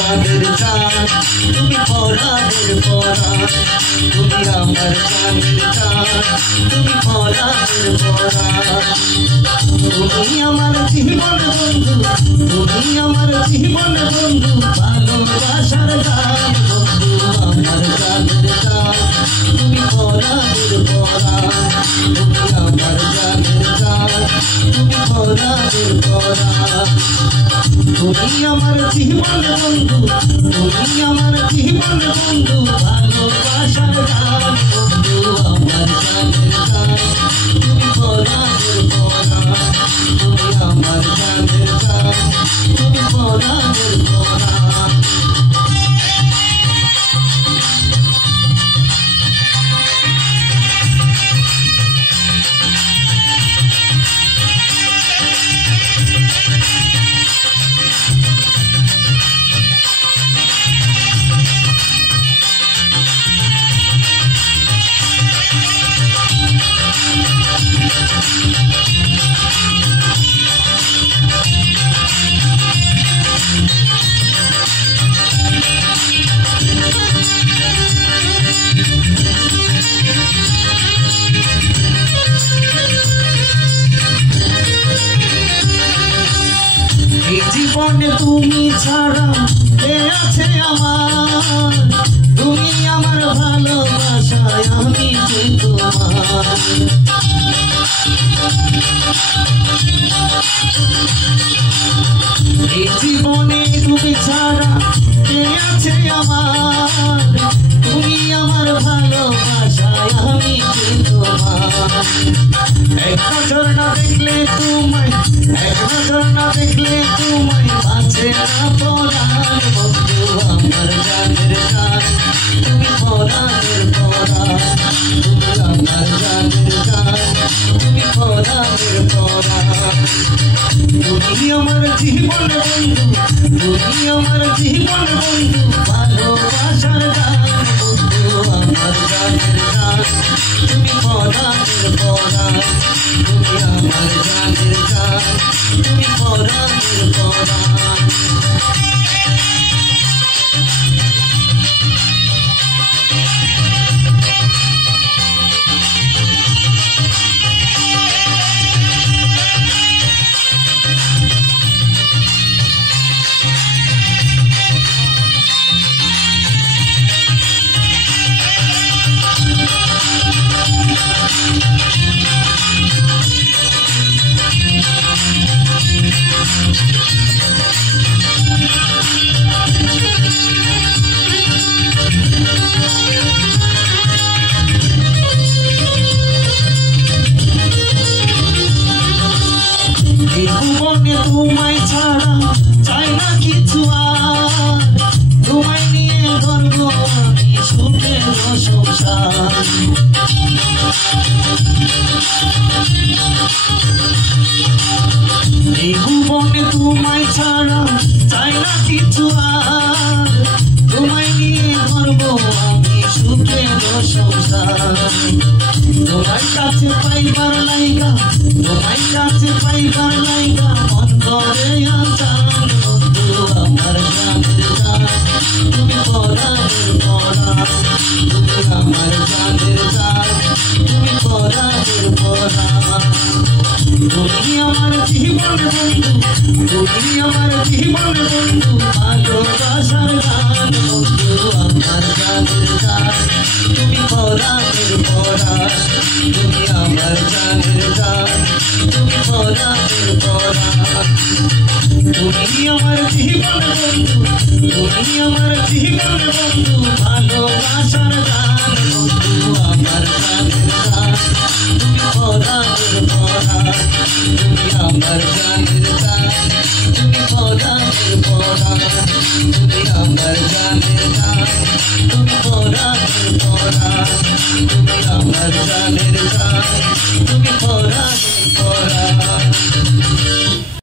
জানের জান তুমি পরাণের পরাণ তুমি আমার জানের জান তুমি পরাণের পরাণ তুমি আমার জীবন বন্ধু তুমি আমার জীবন বন্ধু ভালোবাসার গান বন্ধু আমার জানের জান তুমি পরাণের পরাণ তুমি আমার জানের জান তুমি পরাণের পরাণ তুমি আমার জীবন বন্ধু তুমি আমার জীবন বন্ধু ভালোবাসার গান বন্ধু আমার জানের জান তুমি পরাণের পরাণ তুমি আমার জানের জান তুমি পরাণের পরাণ জীবনে তুমি ছাড়া কে আছে আমার তুমি আমার ভালোবাসায় আমি যে তোমার এই জীবনে তুমি ছাড়া কে আছে আমার তুমি আমার ভালোবাসায় আমি যে তোমার এক নজর না দেখলে তোমায় এক নজর না দেখলে তোমায় বাঁচে না পরাণ বন্ধু আমার জানের জান তুমি পরাণের পরাণ তুমি আমার জানের জান তুমি পরাণের পরাণ তুমি আমার জীবন বন্ধু তুমি আমার জীবন বন্ধু ভালোবাসার গান বন্ধু আমার জানের জান তুমি পরাণের পরাণ তুমি আমার জানের জান তুমি পরাণের পরাণ তোমায় ছাড়া চাই না কিছু আর তোমায় নিয়ে গর্ব আমি সুখের সংসার এই ভুবনে তোমায় ছাড়া চাই না কিছু আর তোমায় নিয়ে গর্ব আমি সুখের সংসার তোমার কাছে পাইবার লাইগা তোমার কাছে পাইবার লাইগা মন করে আচান বন্ধু আমার জানের জান তুমি পরাণের পরাণ তুমি আমার জানের জান তুমি পরাণের পরাণ তুমি আমার জীবন বন্ধু তুমি আমার জীবন বন্ধু ভালোবাসার গান বন্ধু আমার জানের জান তুমি পরাণের পরাণ তুমি আমার জানের জান তুমি পরাণের পরাণ তুমি আমার জীবন বন্ধু তুমি আমার জীবন বন্ধু ভালোবাসার গান বন্ধু আমার জানের জান তুমি পরাণের পরাণ তুমি আমার জানের জান তুমি পরাণের পরাণ তুমি আমার জানের জান তুমি পরাণের পরাণ তুমি আমার জানের জান